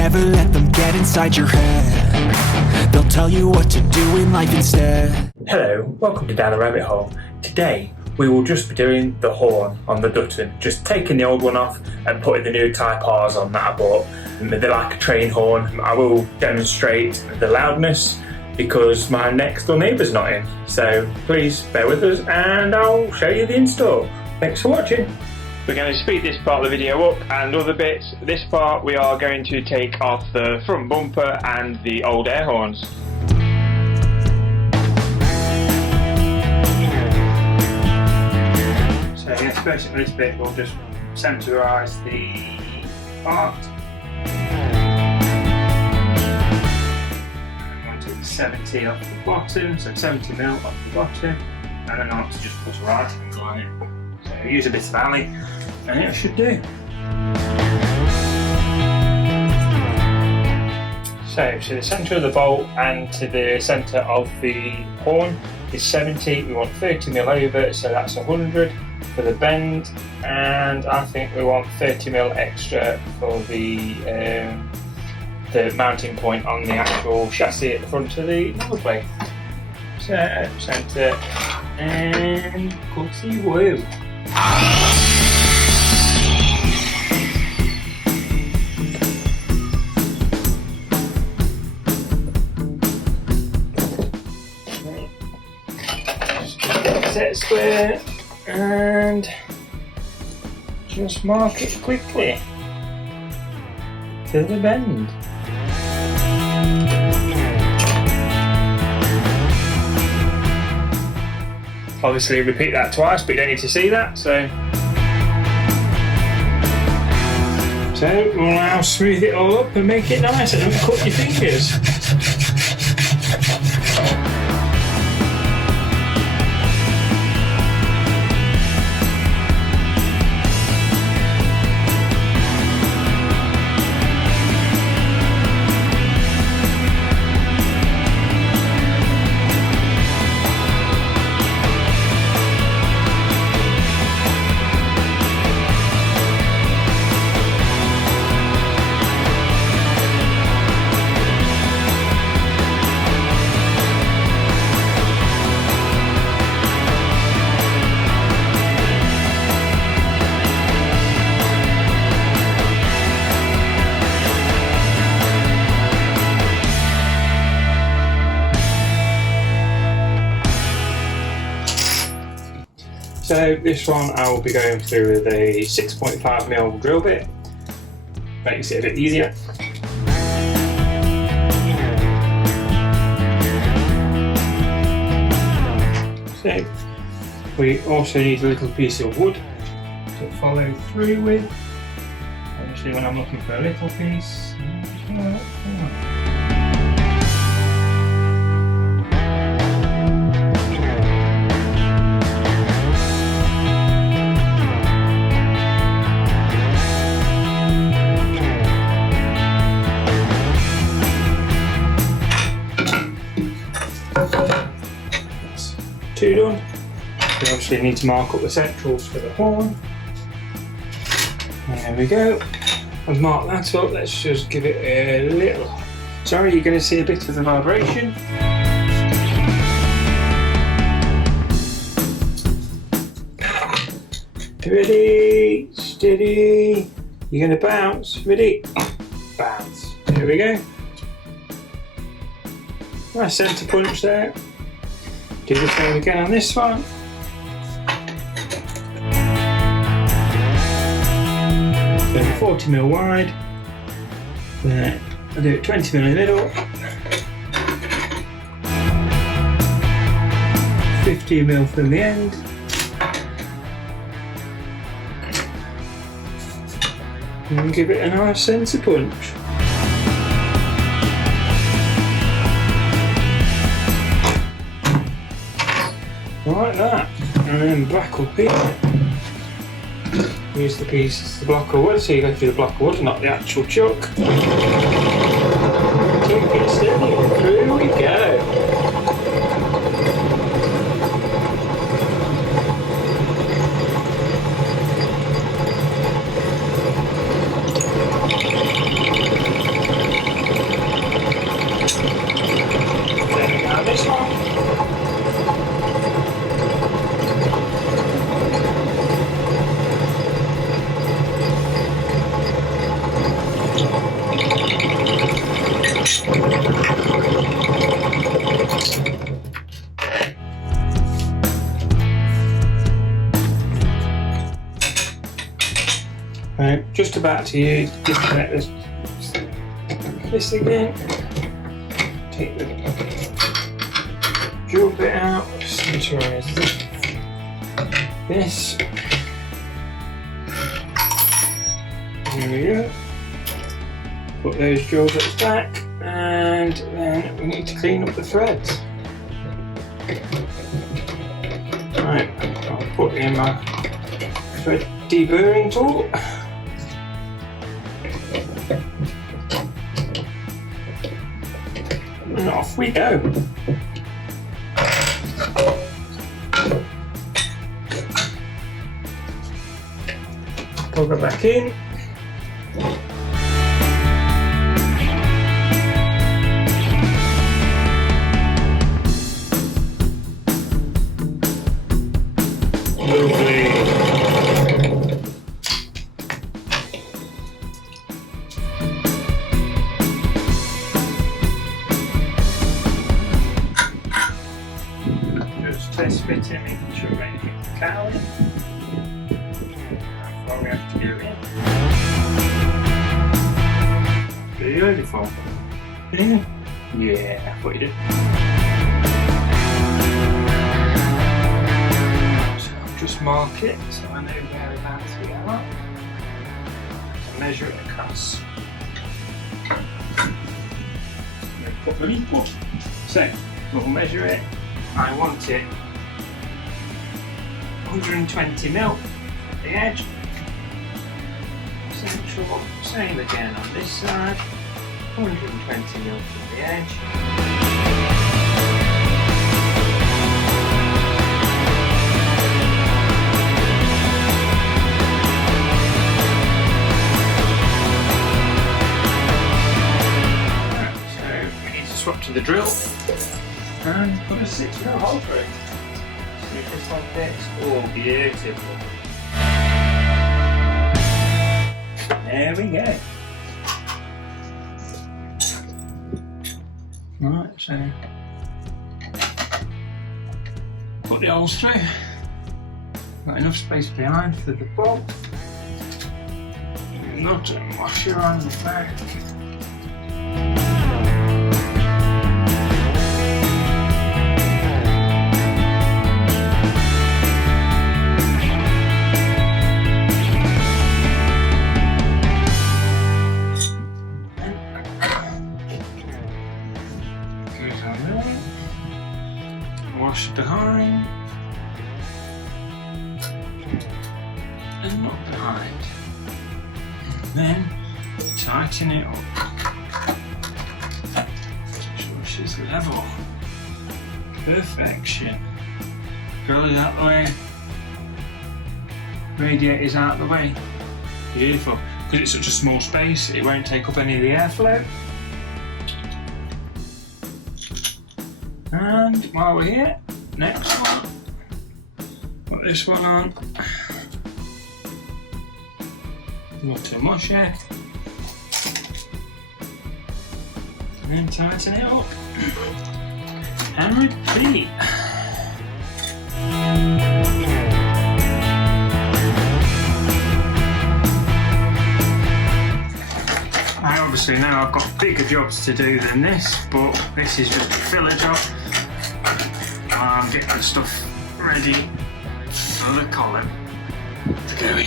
never let them get inside your head. They'll tell you what to do in life instead. Hello, welcome to Down the Rabbit Hole. Today we will just be doing the horn on the Dutton, just taking the old one off and putting the new Type R's on that I bought. They're like a train horn. I will demonstrate the loudness because my next door neighbour's not in, so please bear with us and I'll show you the install. Thanks for watching. We're going to speed this part of the video up and other bits. This part we are going to take off the front bumper and the old air horns. So yes, basically this bit will just centerise the part. I'm going to take 70 off the bottom, so 70mm off the bottom, and then I'll just put a writing on it. So use a bit of alley, and it should do. So to the centre of the bolt and to the centre of the horn is 70. We want 30mm over, so that's 100 for the bend, and I think we want 30mm extra for the mounting point on the actual chassis at the front of the number plate. So centre and cutsy woo. Set square and just mark it quickly to the bend. Obviously repeat that twice, but you don't need to see that, so we'll now smooth it all up and make it nice and don't cut your fingers. So this one I will be going through with a 6.5mm drill bit, makes it a bit easier. So we also need a little piece of wood to follow through with. Obviously when I'm looking for a little piece, two done. We obviously need to mark up the centrals for the horn. There we go. I've marked that up. Let's just give it a little. Sorry, you're going to see a bit of the vibration. Ready, steady. You're going to bounce. Ready, bounce. There we go. Nice centre punch there. Do the same again on this one. So 40mm wide. There. I'll do it 20mm in the middle. 15mm from the end. And give it a nice centre punch. Like that, and then back up here. Use the block of wood, so you go through the block of wood, not the actual chuck. Take it steady, and through we go. about to disconnect this again. Take the drill bit out, centerise this. There we go. Put those drill bits back, and then we need to clean up the threads. Right, I'll put in my thread deburring tool. And off we go. Plug it back in. Test fitting, making sure anything's cowling. That's all we have to do in. Beautiful. Yeah, that's what you do. So I'll just mark it so I know whereabouts we are. And measure it across. Put the equal. So we'll measure it. I want it 120 mil at the edge. Central, same again on this side. 120 mil from the edge. Right, so we need to swap to the drill and put a 6 mil hole through it. See if this one fits. Oh, beautiful. There we go. Right, so put the holes through. Got enough space behind for the bolt. Nut and washer on the back. Wash behind and not behind, and then tighten it up. Make sure she's level. Perfection. Girl is out the way. Radiator's out the way. Beautiful. Because it's such a small space, it won't take up any of the airflow. And while we're here, next one, put this one on, water musher, and then tighten it up, and repeat. Obviously now I've got bigger jobs to do than this, but this is just a filler job. Get that stuff ready for the column to go in.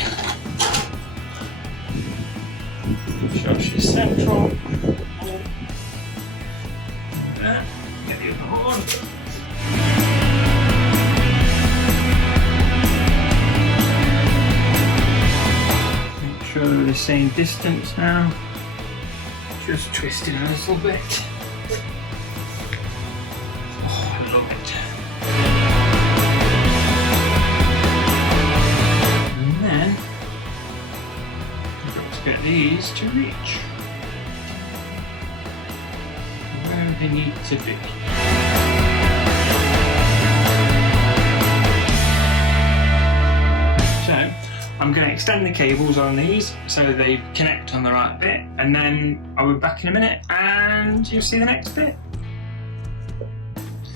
Sure she's central. There. Get the other one. Make sure they're the same distance now. Just twisting a little bit. Oh, I love it. And then we've got to get these to reach where they need to be. So I'm going to extend the cables on these so they connect on the right bit, and then I'll be back in a minute and you'll see the next bit.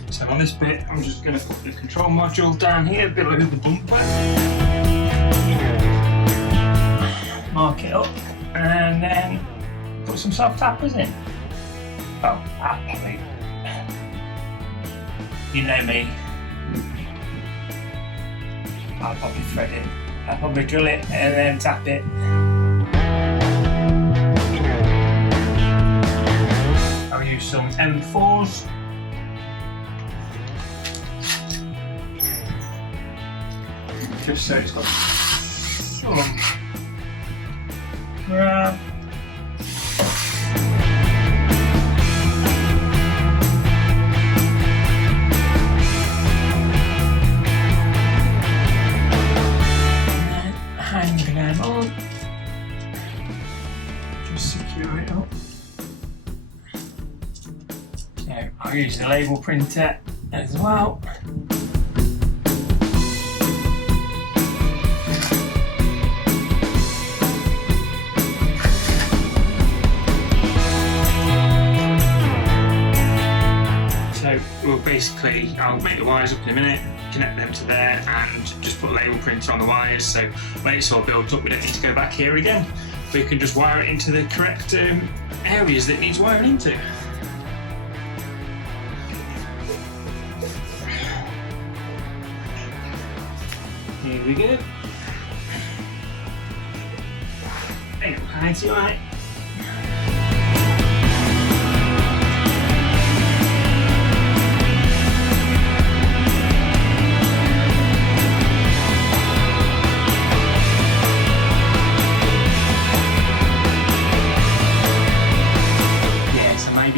So on this bit I'm just going to put the control module down here below the bumper, mark it up, and then put some soft tappers in. Oh, I'll probably, you know me, I'll probably thread it. I'll probably drill it and then tap it. I'll use some M4s. Just so it's got some grab. And then hang them on. Just secure it up. So I'll use the label printer as well. Well, basically, I'll make the wires up in a minute, connect them to there, and just put a label printer on the wires, so when it's all built up we don't need to go back here again. We can just wire it into the correct areas that it needs wiring into. Here we go. Ain't no kind to right.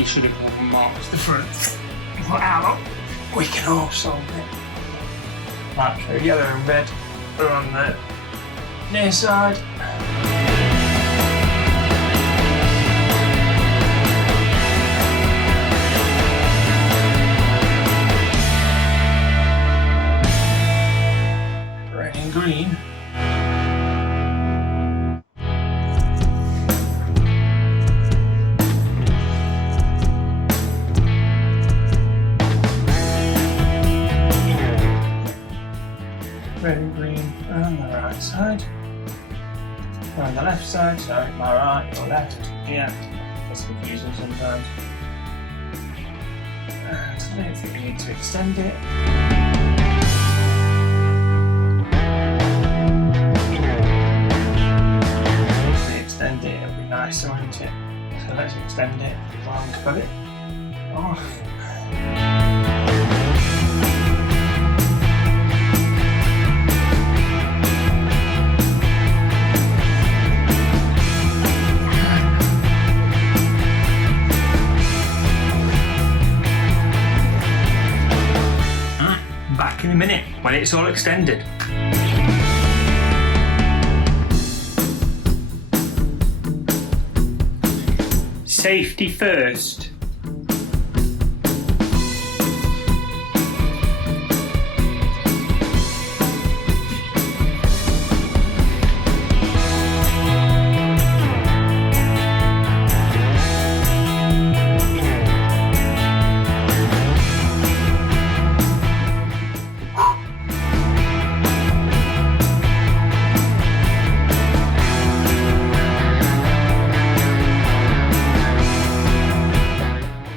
Should have marked the front. But how we can all solve it. Like the yellow and red are on the near side. Red and green. Red and green on the right side, on the left side, sorry, my right or left, yeah, that's confusing sometimes. And I don't think we need to extend it. If we extend it, it'll be nicer, won't it? So let's extend it while we cut it off. Back in a minute when it's all extended. Safety first.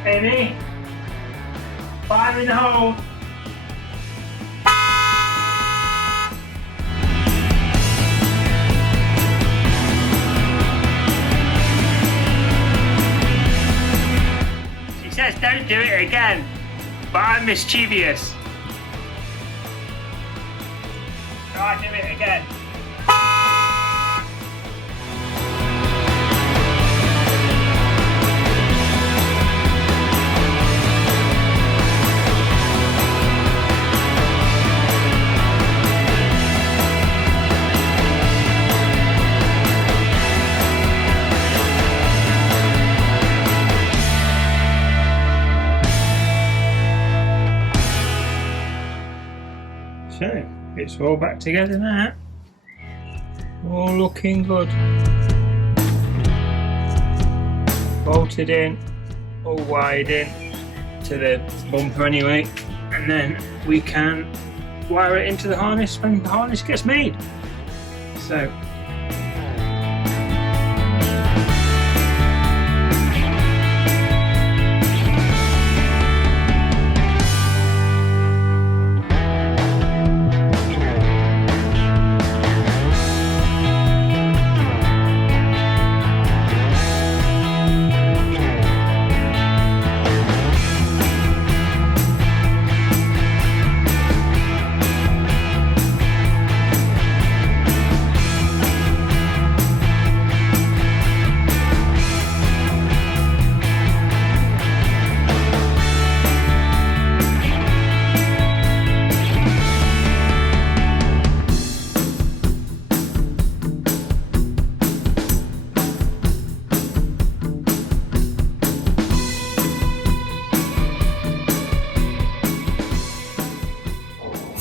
Amy, fire in the hole. She says don't do it again, but I'm mischievous. Try do it again. So, it's all back together now. All looking good. Bolted in, all wired in to the bumper anyway, and then we can wire it into the harness when the harness gets made. So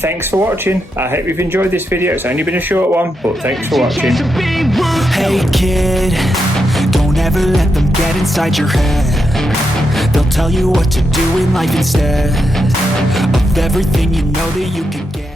thanks for watching. I hope you've enjoyed this video. It's only been a short one, but thanks for watching. Hey kid, don't ever let them get inside your head. They'll tell you what to do in life instead of everything you know that you can get.